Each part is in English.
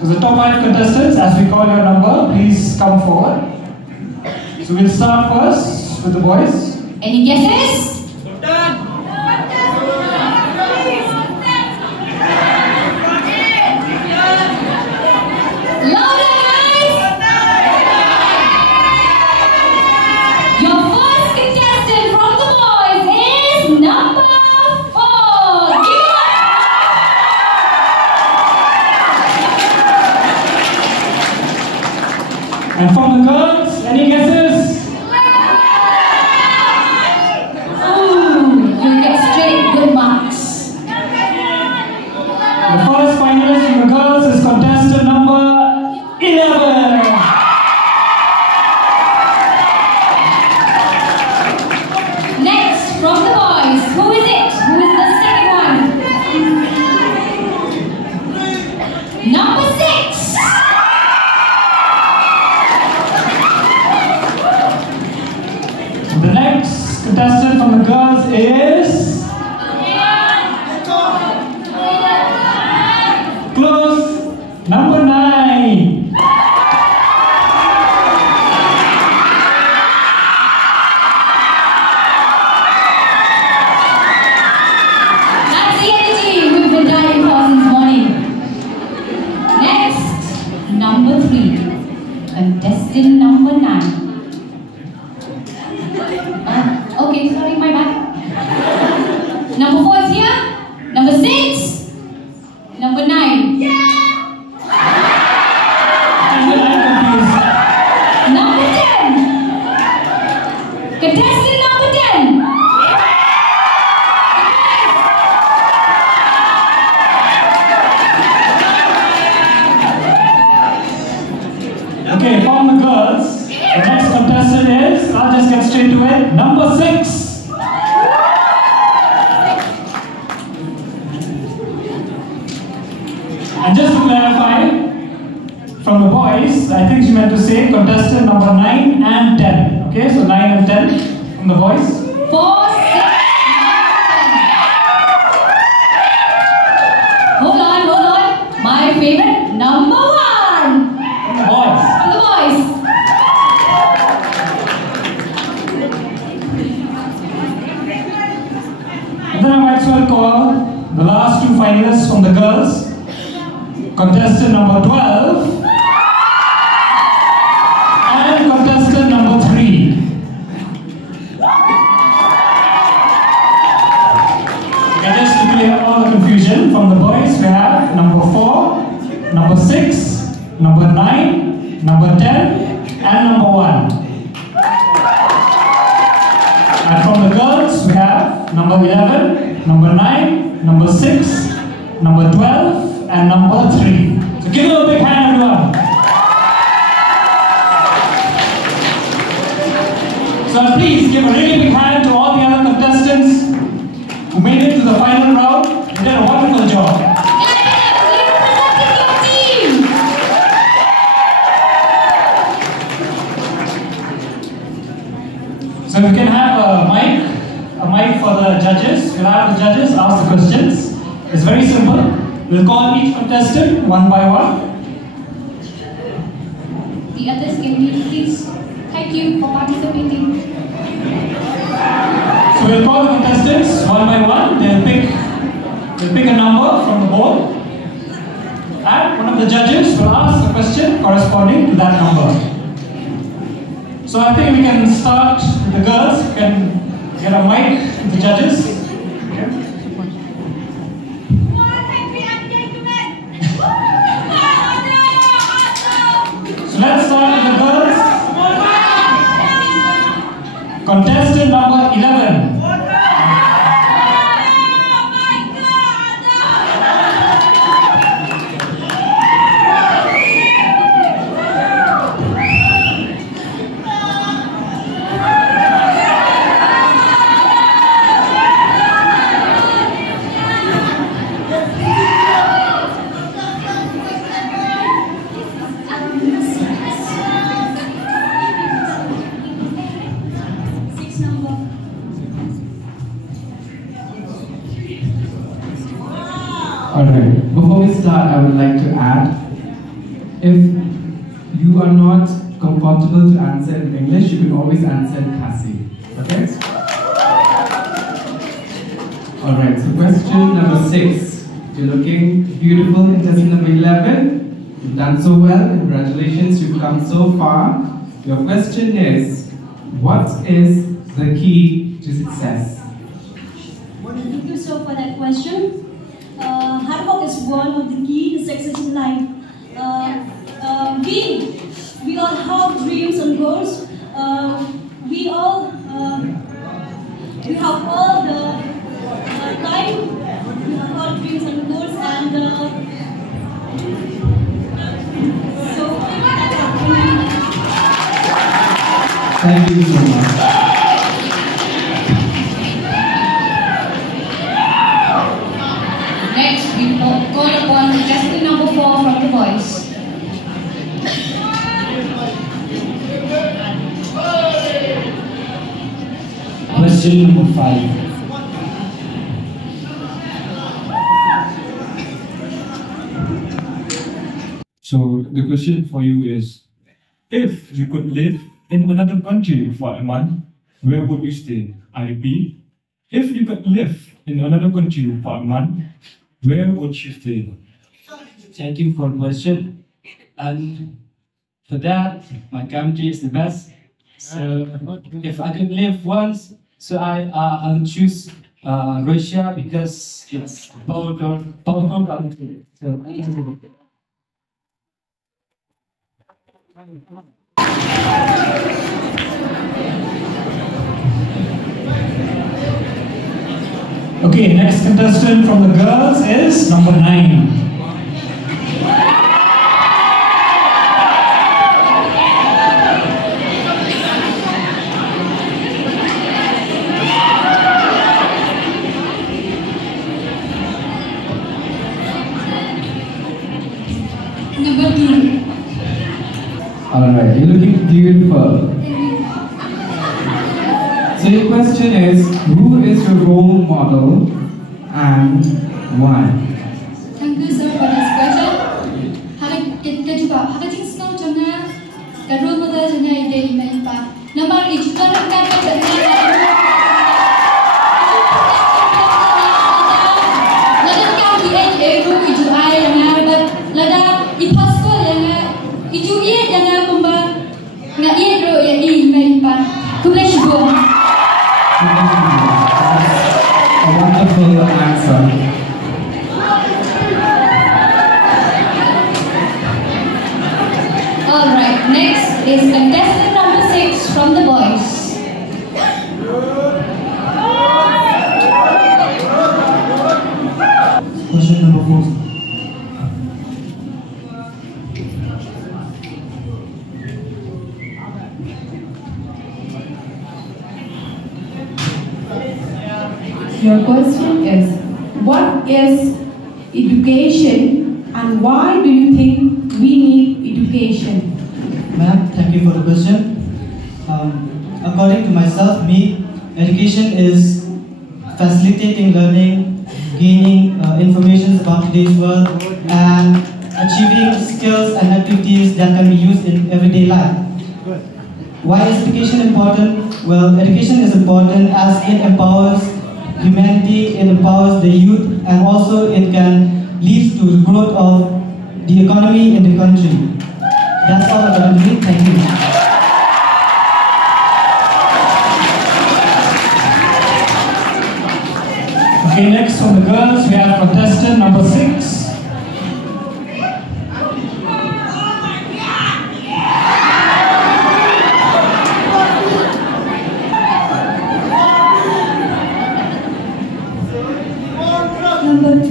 So the top 5 contestants, as we call your number, please come forward. So we'll start first with the boys. Any guesses? And from the girls, any guesses? Ooh, you get straight good marks. The first finalist from the girls is contestant number 11. Next, from the boys, who is it? Who is the second one? Number 6. The next contestant from the girls is... Close. Number 9. That's the energy we've been dying for since morning. Next, number 3. Contestant number 9. Okay, sorry, my bad. Number 4 is here. Number 6. Number 9. Yeah! Number 10. Contestant number 10. Okay, from the girls, the next contestant is, I'll just get straight to it, number 6. And just to clarify, from the boys, I think she meant to say contestant number 9 and 10. Okay, so 9 and 10 from the boys. 4, 6, 9. Hold on. My favorite, number 1. From the boys. From the boys. And then I might as well call the last 2 finalists from the girls. Contestant number 12 and contestant number 3. Okay, just to clear all the confusion, from the boys we have number 4, number 6, number 9, number 10 and number 1. And from the girls we have number 11, number 9, number 6, number 12 and number 3. So give them a big hand, everyone. So please give a really big hand to all the other contestants who made it to the final round. They did a wonderful job. So we can have a mic for the judges. We'll have the judges ask the questions. It's very simple. We'll call each contestant one by one. The others can please. Thank you for participating. So we'll call the contestants one by one. They'll pick a number from the board. And one of the judges will ask a question corresponding to that number. So I think we can start with the girls. We can get a mic to the judges. So let's start with the girls. Contestant number 11. Alright, before we start, I would like to add If you are not comfortable to answer in English, you can always answer in Khasi. Okay? Alright, so question number 6. You're looking beautiful in test number 11. You've done so well. Congratulations, you've come so far. Your question is, what is the key to success? Thank you so for that question. Hard work is one of the key to success in life. We all have dreams and goals. We have all the time. We have all dreams and goals, and so Thank you so much. Next, we call upon contestant number 4 from the boys. Question number 5. So the question for you is, if you could live in another country for a month, where would you stay? I repeat, if you could live in another country for a month, where would you stay? Thank you for the question. And for that, my country is the best. So if I could live once, so I would choose Russia because it's powerful country. So Okay, next contestant from the girls is number 9. Number 2. Alright, you're looking beautiful. So your question is, who is your role model and why? Thank you, sir, for this question. Kita juga hakating snow jana role model jana ide email pa. Namar ijukan kan Ladan kau di ero iju ai jana but lada ipasko jana iju ie jana kumba na ero ya email pa. Tulis go. A wonderful answer. Alright, next is contestant number 6 from the boys. Question number 4. Your question is, what is education and why do you think we need education? Ma'am, thank you for the question. According to myself, education is facilitating learning, gaining information about today's world, and achieving skills and activities that can be used in everyday life. Why is education important? Well, education is important as it empowers humanity, it empowers the youth, and also it can lead to the growth of the economy in the country. That's all about me. Thank you. Okay, next from the girls, we have contestant number 6. number 2.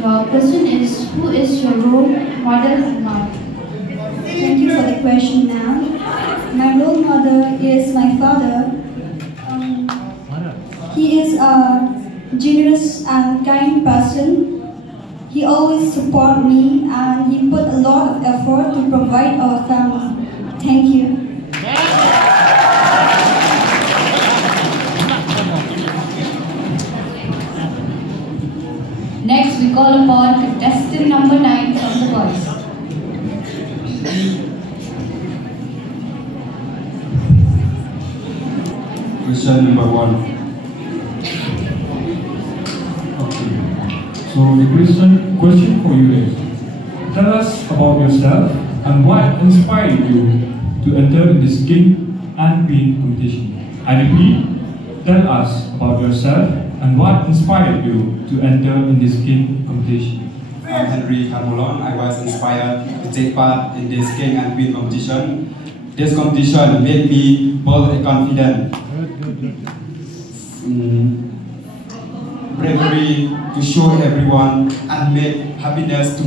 Your question is, who is your role model and why? Thank you for the question, ma'am. My role model is my father. He is a generous and kind person. He always supports me and he put a lot of effort to provide our family. Thank you. call upon contestant number 9 from the boys. Question number 1. Okay. So the question for you is, tell us about yourself and what inspired you to enter in the king and queen competition. I repeat, tell us about yourself and what inspired you to enter in this king competition. I'm Henry Carmolon. I was inspired to take part in this king and queen competition. This competition made me bold and confident. Bravery to show everyone and make happiness to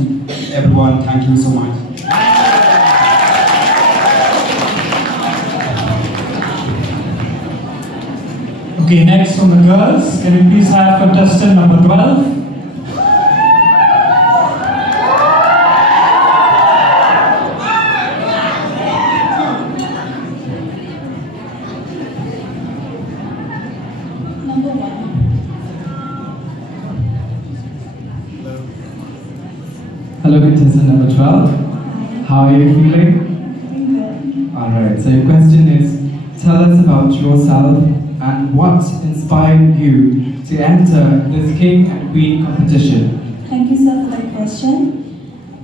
everyone. Thank you so much. Okay, next from the girls, can we please have contestant number 12? Hello, contestant number 12. How are you feeling? Alright, so your question is, tell us about yourself and what inspired you to enter this king and queen competition. Thank you, sir, for that question.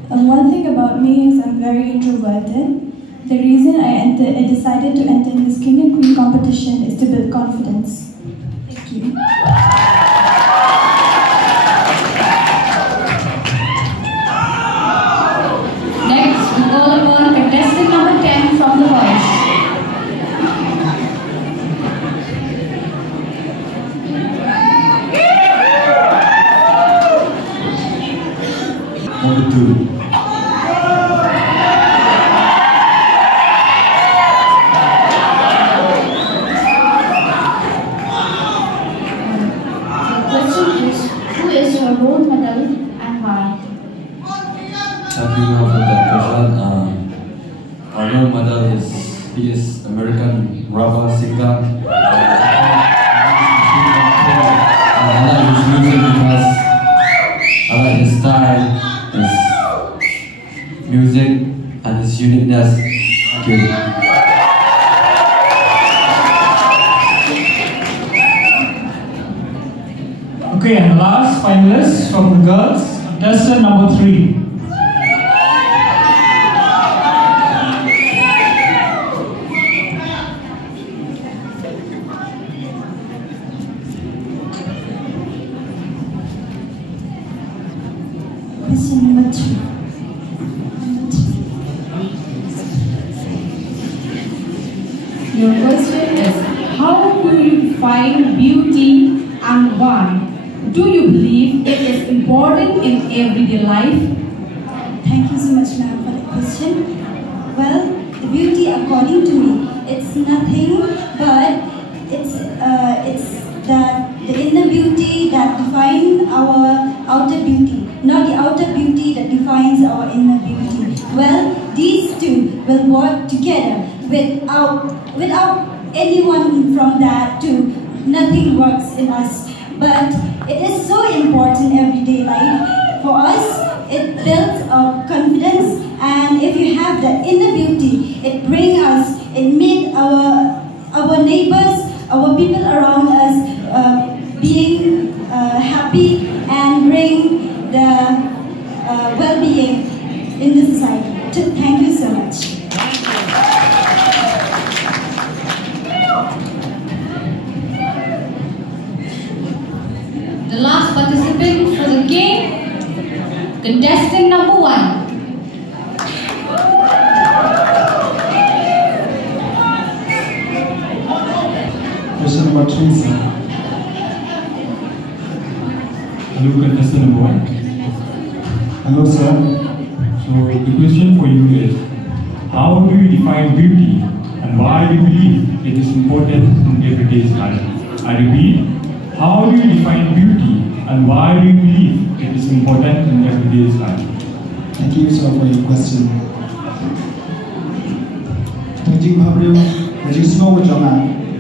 One thing about me is I'm very introverted. The reason I decided to enter this king and queen competition is to build confidence. Thank you. Next, we call upon contestant number 10 from the boys. Number 2. The question is, who is your role model and why? Thank you for that question. Our role model he is American rapper, singer. I like his music because I like his style, his music, and his uniqueness. Thank you. Okay, and the last finalist from the girls, contestant number 3. Question number 2. Your question is, how do you define beauty and why? Do you believe it is important in everyday life? Thank you so much, ma'am, for the question. Well, the beauty, according to me, it's nothing but it's the inner beauty that defines our outer beauty, not the outer beauty that defines our inner beauty. Well, these two will work together. Without anyone from that too, nothing works in us. But it is so important in everyday life. For us, it builds our confidence, and if you have that inner beauty, it brings us, it makes our neighbors, our people around us being happy and bring the well-being in the society. Thank you so much. The last participant for the game, contestant number 1. Question number 3, sir. Hello, contestant number 1. Hello, sir. So the question for you is, how do you define beauty and why do you believe it is important in everyday's life? I repeat, how do you define beauty and why do you believe it is important in everyday's life? Thank you, sir, for your question. Pageant Pabriu, Pageant Snow Jama,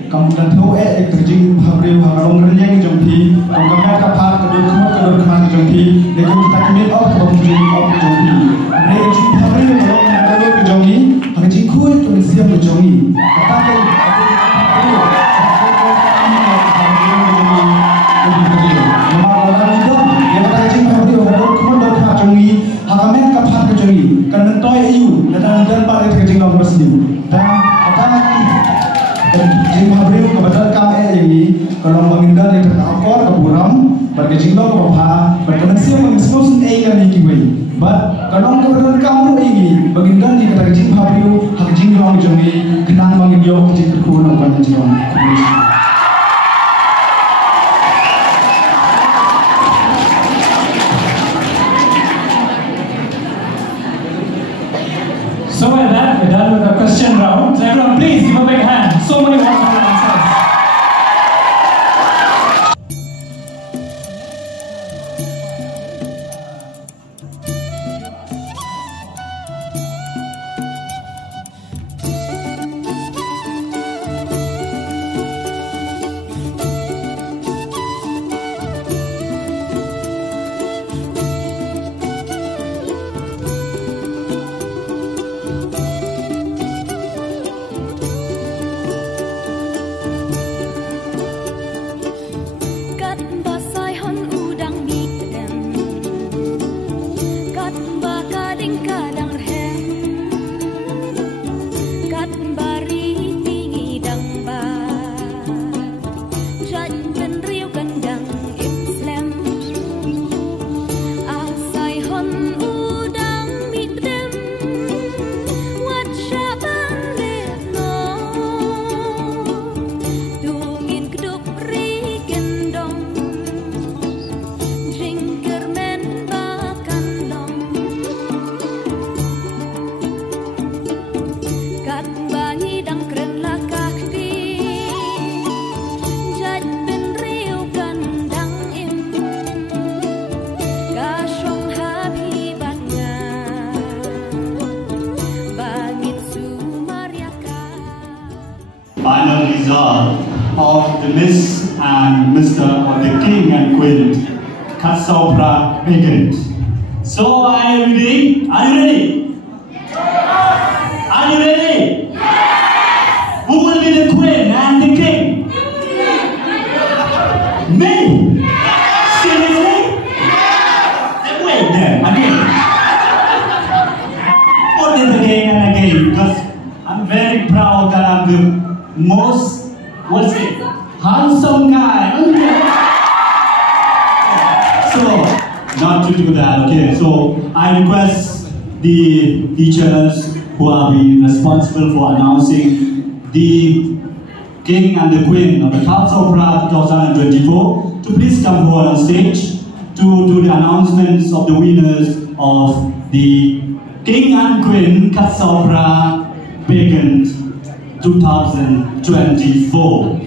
Kamdatu Pageant Pabriu, Harong Ring Jumpi, Kamaka Park, Kaduk Jumpi, Bagenda di terkakor keburam, berkejinglo kebapa, berkoneksi mengeksposin yang dikiwai. But kadang kebetulan kamu ini baginda di terkejing habiu, hakjing long jami, kenang bangin yo kejing kerkuan bukan jiran. So with that, we're done with the question round. So everyone, please give a big hand. So many wonderful answers. Final result of the Miss and Mr. or the King and Queen Kassaubra Pageant. So are you ready? Are you ready? Are you ready? Yes! Who will be the Queen and the King? Me? Seriously? Then wait then, again. Put it again and again, because I'm very proud that I'm the most, what's it, handsome guy. So, not to do that, okay? So, I request the teachers who are being responsible for announcing the King and the Queen of the Kassaubra 2024 to please come forward on stage to do the announcements of the winners of the King and Queen Kassaubra Pageant 2024.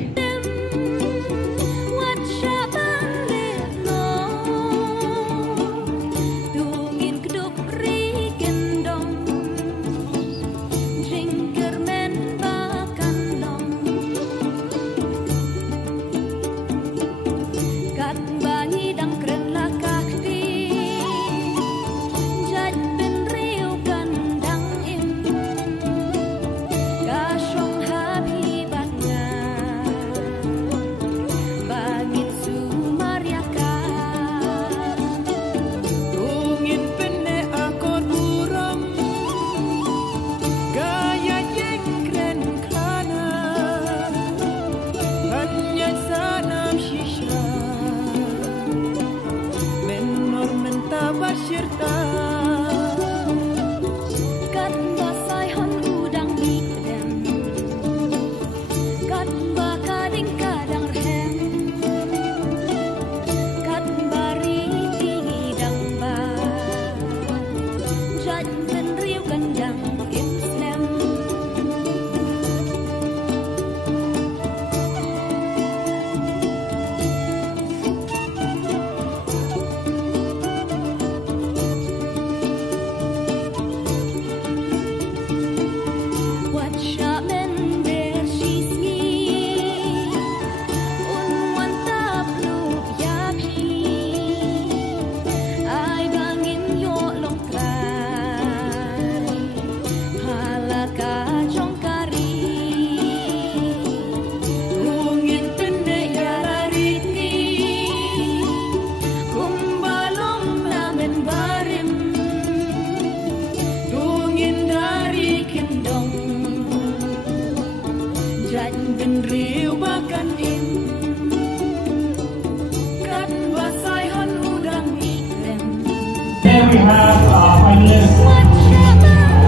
we have our finalists.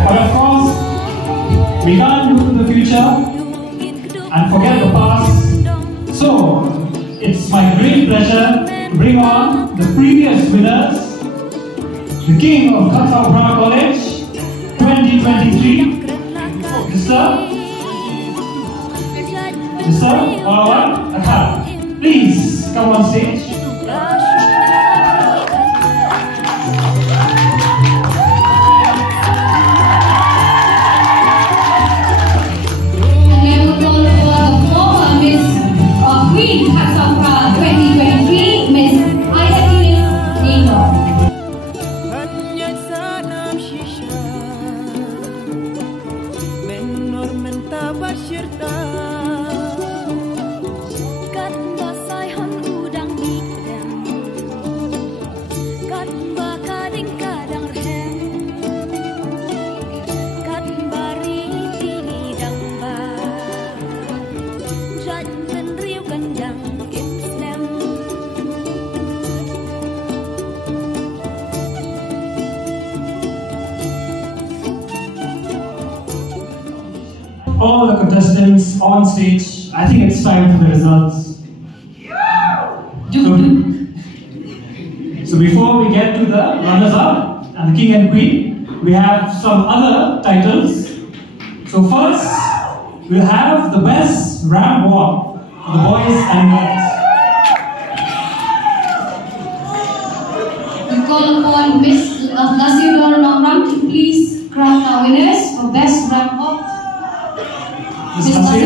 But of course, we can't look to the future and forget the past. So, it's my great pleasure to bring on the previous winners, the King of Kordor College 2023, Mr. Olawan Akhar. Please come on stage. Queen Kordor 2023, Miss Kordor. All the contestants on stage, I think it's time for the results. So before we get to the runners-up and the King and Queen, we have some other titles. So first, we'll have the best ramp walk for the boys and girls. We call upon Miss Naphi to please crown our winners for best ramp walk. Miss Naphi,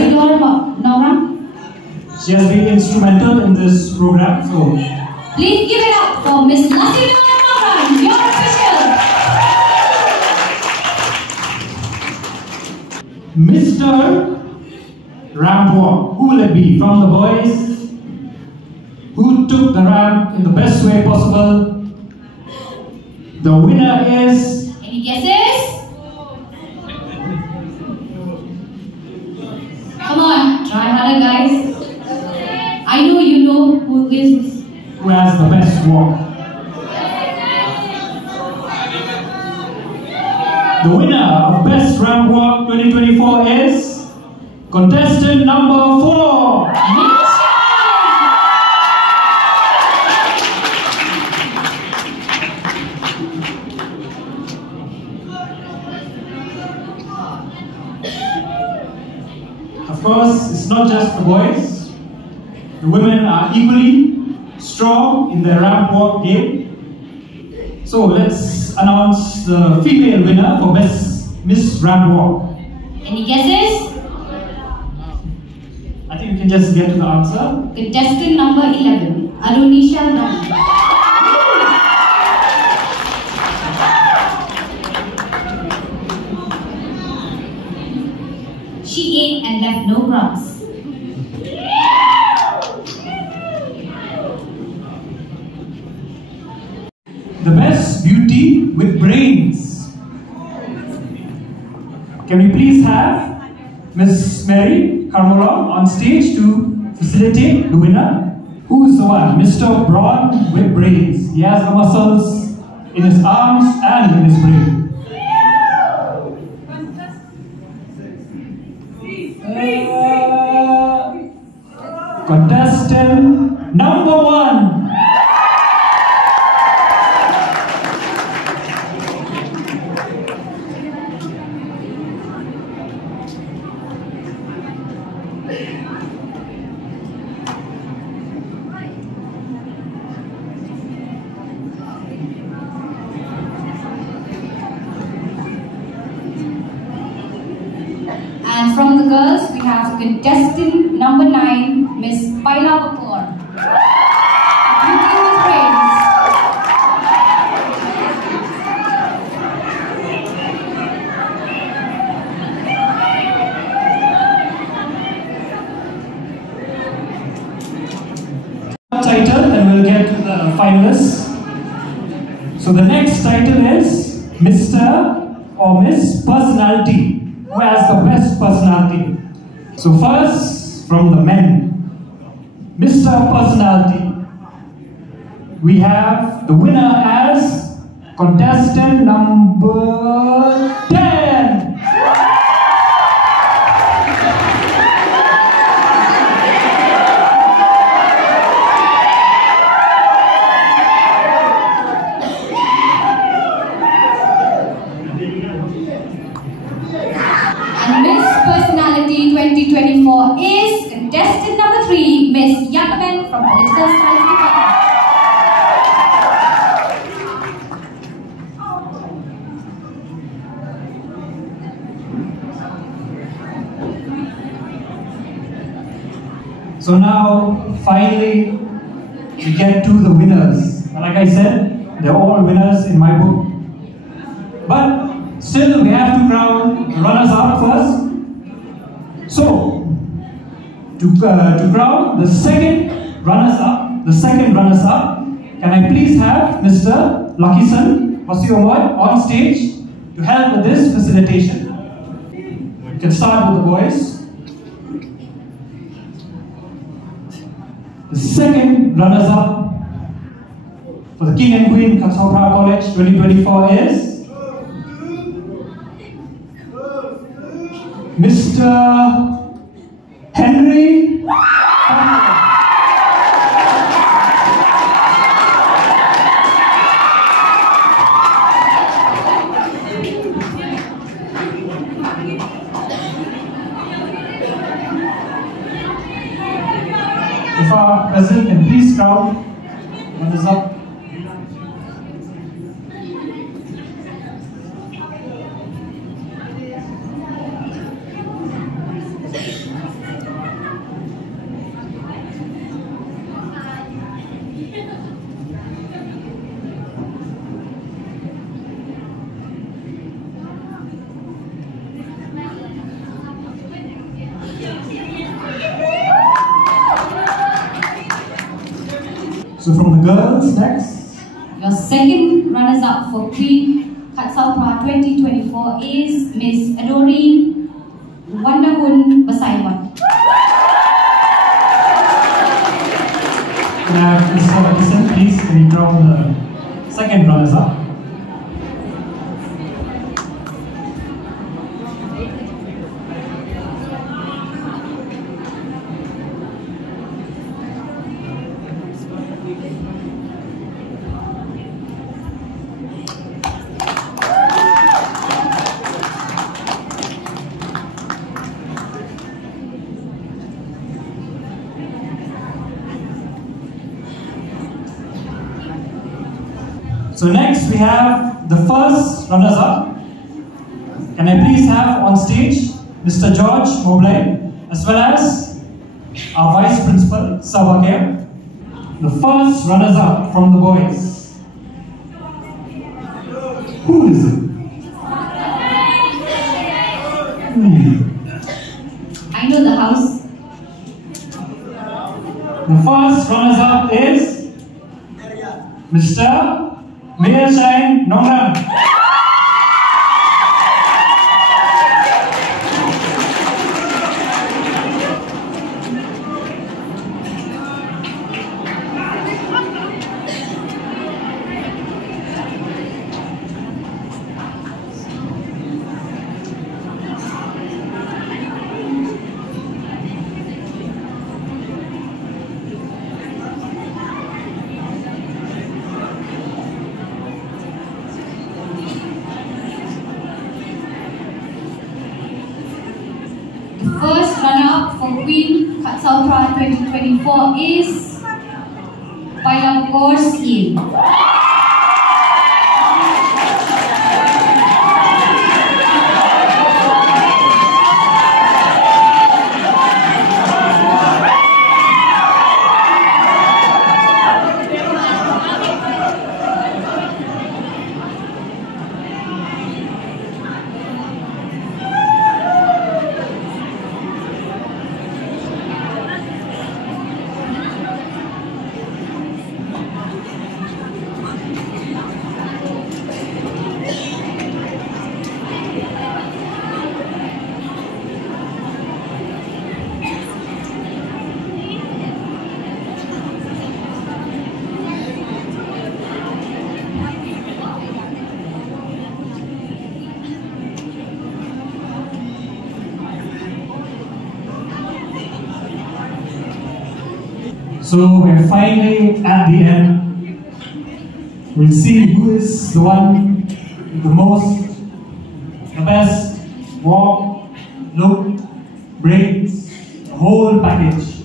she has been instrumental in this program, so please give it up for Miss Naphi, your official. Mr. Ramp Walk, who will it be from the boys? Who took the ramp in the best way possible? The winner is... Any guesses? Come on, try harder, guys. I know you know who is. Who has the best walk? The winner of Best Ramp Walk 2024 is contestant number 4. Of course, it's not just the boys. The women are equally strong in their ramp walk game. So let's announce the female winner for Best Miss Ramp Walk. Any guesses? I think we can just get to the answer. Contestant number 11, Arunisha Naphi. She ate and left no crumbs. The best beauty with brains. Can we please have Miss Mary Carmolon on stage to facilitate the winner? Who's the one? Mr. Braun with brains. He has the muscles in his arms and in his brain. Contestant number 1. And from the girls, we have contestant number 9, Miss Paila Kapoor. Beauty with brains. Title, and we'll get to the finalists. So the next title is Mr. or Miss Personality. Who has the best personality? So first, from the men, Mr. Personality, we have the winner as contestant number 10. And Miss Personality 2024 is contestant number 3, Miss Yakaman from Political Science Department. So now, finally, we get to the winners. Like I said, they're all winners in my book. But still, we have to crown the runners-up first. So, to crown the second runners-up, can I please have Mr. Lucky-san Wasiomod on stage to help with this facilitation? We can start with the boys. The second runners-up for the King and Queen Katsopra College 2024 is Mr. Henry. If our president can please crown runners-up. So from the girls next. Your second runners-up for Queen Katsopra 2024 is Miss Adoreen Wandahun Basaiwan. Can I have Mr. Watson, please, can you crown the second runners-up? So next we have the first runners-up. Can I please have on stage Mr. George Mobley as well as our Vice Principal, Savakir. The first runners-up from the boys. Who is it? I know the house. The first runners-up is Mr. Mayor Shine Nongran. First runner-up for Queen Katsopra 2024 is Pailapur Scheme. So we're finally at the end. We'll see who is the one with the most, the best walk, look, braids, the whole package.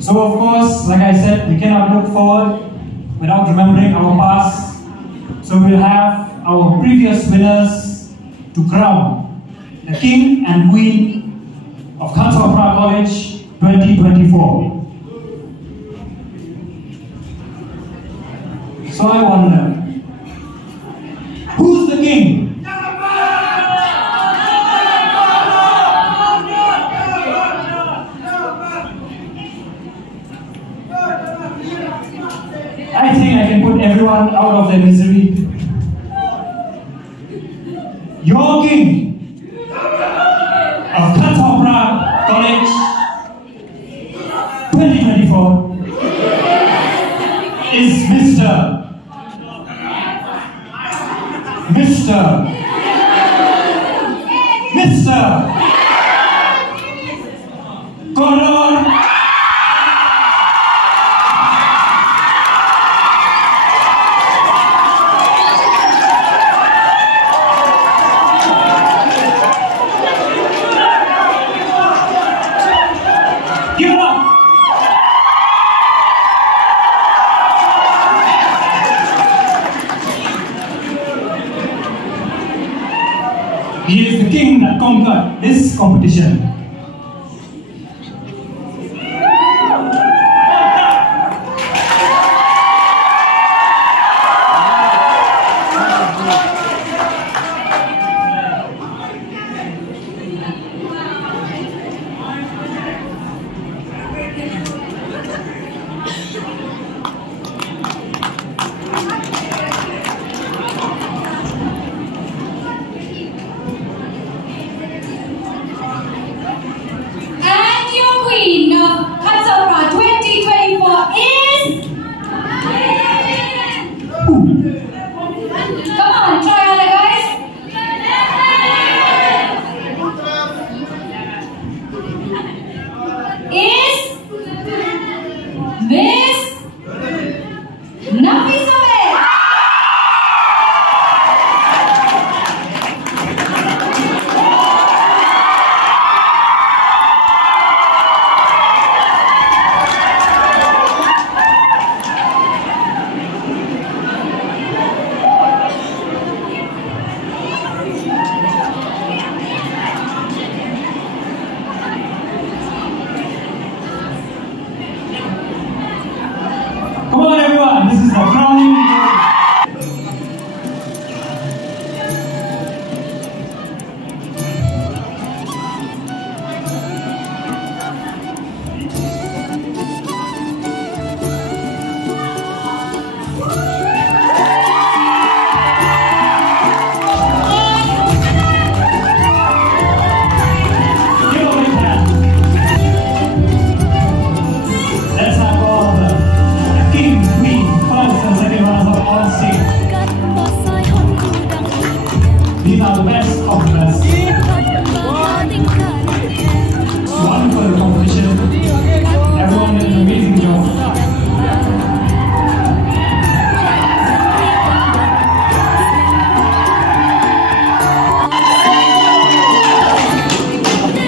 So of course, like I said, we cannot look forward without remembering our past. So we'll have our previous winners to crown the King and Queen of Kordor College 2024. So I wonder, who's the king? I think I can put everyone out of their misery. Your king of Kordor College 2024 is Mr. Kordor. Give it up. He is the king that conquered this competition.